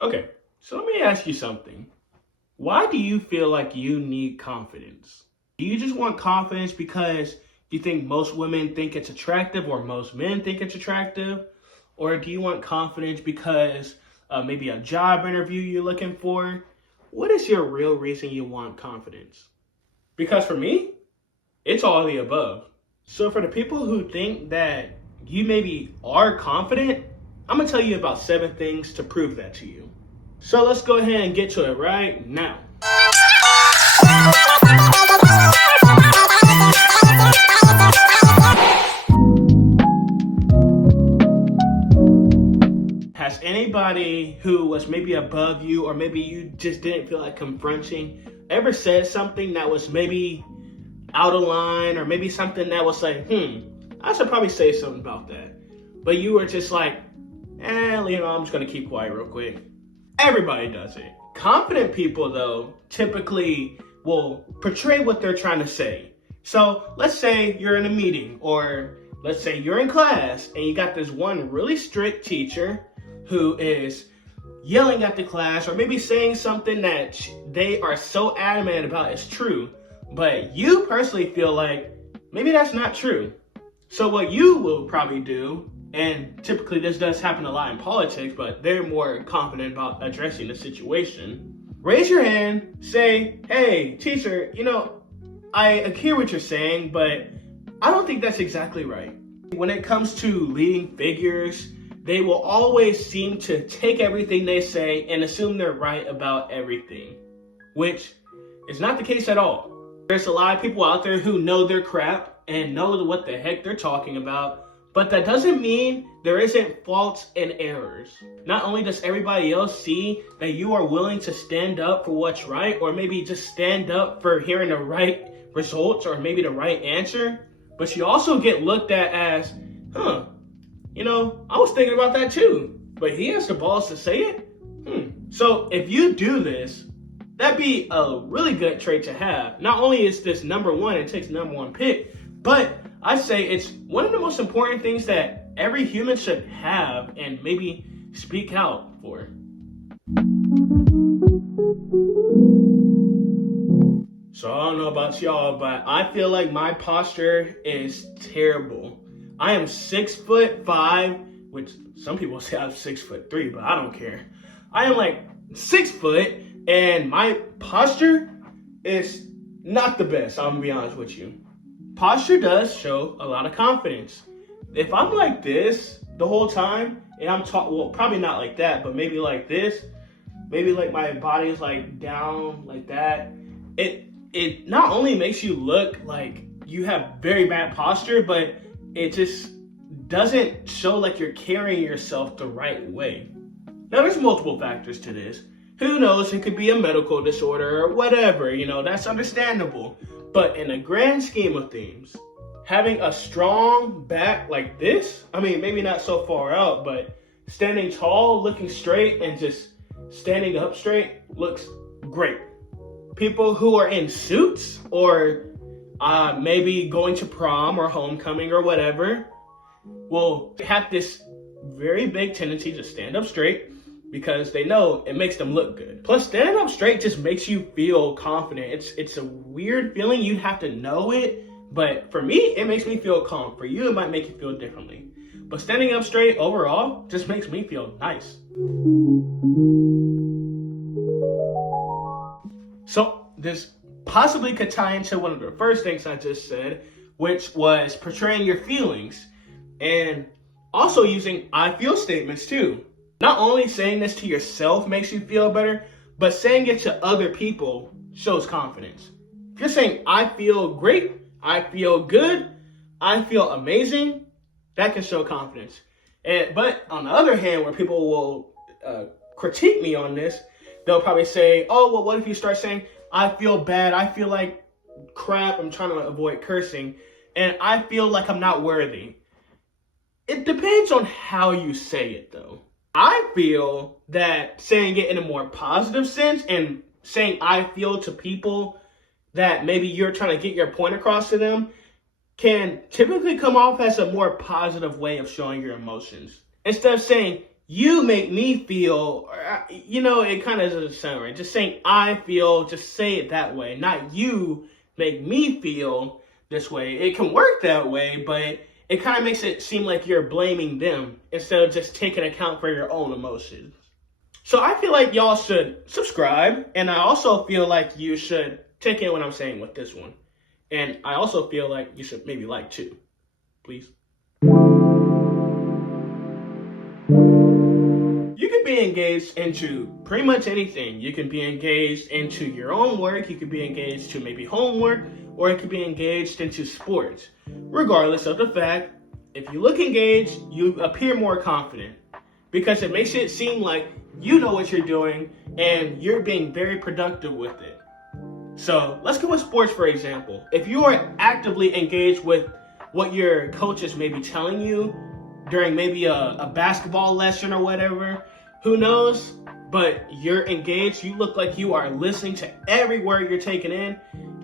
Okay, so let me ask you something. Why do you feel like you need confidence? Do you just want confidence because you think most women think it's attractive or most men think it's attractive? Or do you want confidence because maybe a job interview you're looking for? What is your real reason you want confidence? Because for me, it's all of the above. So for the people who think that you maybe are confident, I'm going to tell you about 7 things to prove that to you. So let's go ahead and get to it right now. Has anybody who was maybe above you or maybe you just didn't feel like confronting ever said something that was maybe out of line or maybe something that was like, I should probably say something about that. But you were just like, I'm just going to keep quiet real quick. Everybody does it. Confident people, though, typically will portray what they're trying to say. So let's say you're in a meeting, or let's say you're in class and you got this one really strict teacher who is yelling at the class or maybe saying something that they are so adamant about is true, but you personally feel like maybe that's not true. So what you will probably do, and typically this does happen a lot in politics, but they're more confident about addressing the situation. Raise your hand, say, hey, teacher, I hear what you're saying, but I don't think that's exactly right. When it comes to leading figures, they will always seem to take everything they say and assume they're right about everything, which is not the case at all. There's a lot of people out there who know their crap and know what the heck they're talking about, but that doesn't mean there isn't faults and errors. Not only does everybody else see that you are willing to stand up for what's right, or maybe just stand up for hearing the right results or maybe the right answer, but you also get looked at as, I was thinking about that too, but he has the balls to say it? So if you do this, that'd be a really good trait to have. Not only is this number one, it takes number one pick, but I say it's one of the most important things that every human should have and maybe speak out for. So I don't know about y'all, but I feel like my posture is terrible. I am 6'5", which some people say I'm 6'3", but I don't care. I am like 6 foot, and my posture is not the best, I'm gonna be honest with you. Posture does show a lot of confidence. If I'm like this the whole time, and I'm probably not like that, but maybe like this, maybe like my body is like down like that, it not only makes you look like you have very bad posture, but it just doesn't show like you're carrying yourself the right way. Now there's multiple factors to this. Who knows, it could be a medical disorder or whatever, that's understandable. But in the grand scheme of things, having a strong back like this, maybe not so far out, but standing tall, looking straight, and just standing up straight looks great. People who are in suits or maybe going to prom or homecoming or whatever will have this very big tendency to stand up straight because they know it makes them look good. Plus, standing up straight just makes you feel confident. It's a weird feeling. You have to know it. But for me, it makes me feel calm. For you, it might make you feel differently. But standing up straight overall just makes me feel nice. So this possibly could tie into one of the first things I just said, which was portraying your feelings and also using I feel statements too. Not only saying this to yourself makes you feel better, but saying it to other people shows confidence. If you're saying I feel great, I feel good, I feel amazing, that can show confidence. But on the other hand, where people will critique me on this, they'll probably say, oh, well, what if you start saying, I feel bad, I feel like crap, I'm trying to avoid cursing, and I feel like I'm not worthy. It depends on how you say it, though. I feel that saying it in a more positive sense and saying I feel to people that maybe you're trying to get your point across to them can typically come off as a more positive way of showing your emotions. Instead of saying you make me feel, it kind of doesn't sound right. Just saying I feel, just say it that way, not you make me feel this way. It can work that way, but it kind of makes it seem like you're blaming them instead of just taking account for your own emotions. So I feel like y'all should subscribe, and I also feel like you should take in what I'm saying with this one. And I also feel like you should maybe like too. Please. You can be engaged into pretty much anything. You can be engaged into your own work. You could be engaged to maybe homework, or it could be engaged into sports. Regardless of the fact, if you look engaged, you appear more confident because it makes it seem like you know what you're doing and you're being very productive with it. So let's go with sports, for example. If you are actively engaged with what your coaches may be telling you during maybe a basketball lesson or whatever, who knows? But you're engaged, you look like you are listening to every word you're taking in,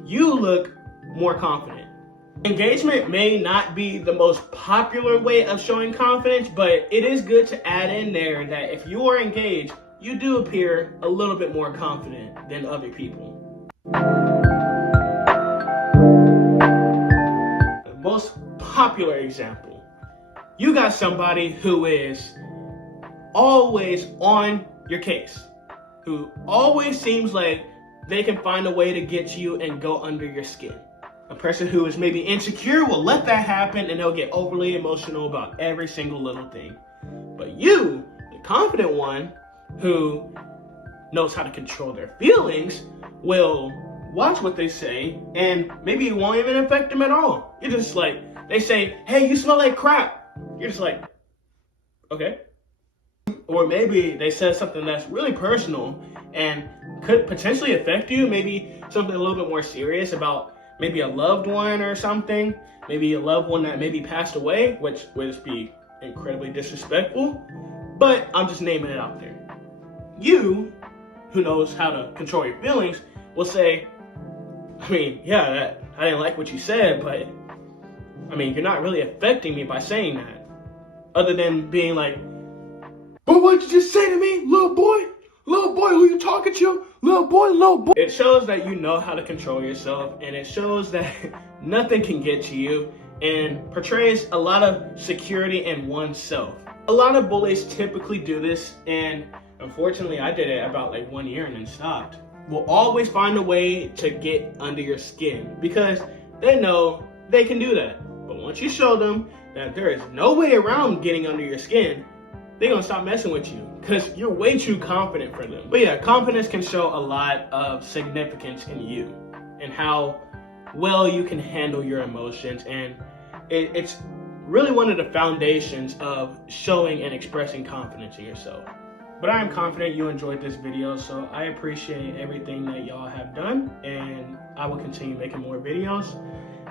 you look more confident. Engagement may not be the most popular way of showing confidence, but it is good to add in there that if you are engaged, you do appear a little bit more confident than other people. The most popular example, you got somebody who is always on your case, who always seems like they can find a way to get you and go under your skin. A person who is maybe insecure will let that happen and they'll get overly emotional about every single little thing. But you, the confident one who knows how to control their feelings, will watch what they say and maybe it won't even affect them at all. You're just like, they say, hey, you smell like crap. You're just like, okay. Or maybe they said something that's really personal and could potentially affect you. Maybe something a little bit more serious about maybe a loved one or something. Maybe a loved one that maybe passed away, which would just be incredibly disrespectful. But I'm just naming it out there. You, who knows how to control your feelings, will say, I didn't like what you said, but you're not really affecting me by saying that. Other than being like, but what'd you just say to me, little boy? Little boy, who you talking to? Little boy, little boy. It shows that you know how to control yourself, and it shows that nothing can get to you, and portrays a lot of security in oneself. A lot of bullies typically do this, and unfortunately I did it about 1 year and then stopped. Will always find a way to get under your skin because they know they can do that. But once you show them that there is no way around getting under your skin, they're gonna stop messing with you because you're way too confident for them. But yeah, confidence can show a lot of significance in you and how well you can handle your emotions, and it's really one of the foundations of showing and expressing confidence in yourself. But I am confident you enjoyed this video, so I appreciate everything that y'all have done, and I will continue making more videos.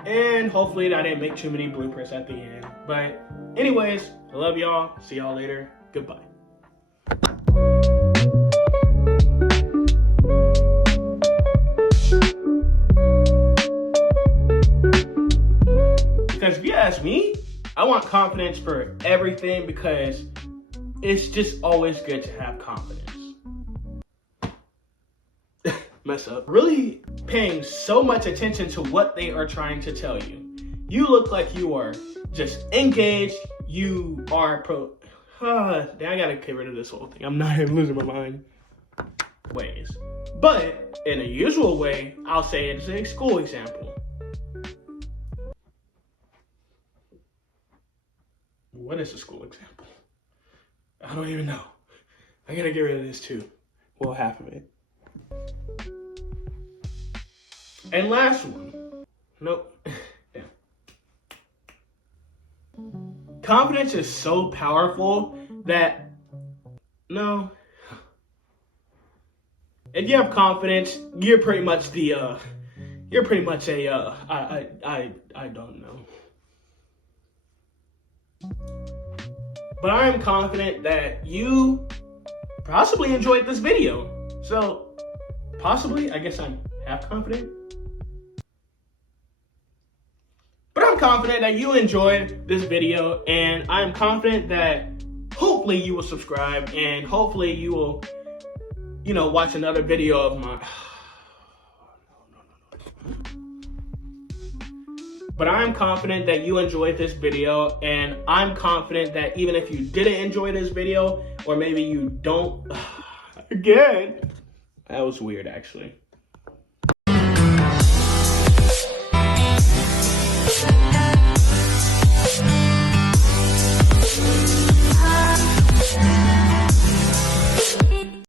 And hopefully I didn't make too many bloopers at the end. But anyways, I love y'all. See y'all later. Goodbye. Because if you ask me, I want confidence for everything because it's just always good to have confidence. Mess up. Really paying so much attention to what they are trying to tell you. You look like you are just engaged. You are I gotta get rid of this whole thing. I'm not even losing my mind. Ways. But in a usual way, I'll say it's a school example. What is a school example? I don't even know. I gotta get rid of this too. Well, half of it. And last one. Nope. Damn. Confidence is so powerful that if you have confidence, you're pretty much I don't know. But I am confident that you possibly enjoyed this video. So, possibly, I guess I'm half confident. But I'm confident that you enjoyed this video, and I'm confident that hopefully you will subscribe, and hopefully you will, watch another video of mine. But I'm confident that you enjoyed this video, and I'm confident that even if you didn't enjoy this video, or maybe you don't, again, that was weird actually.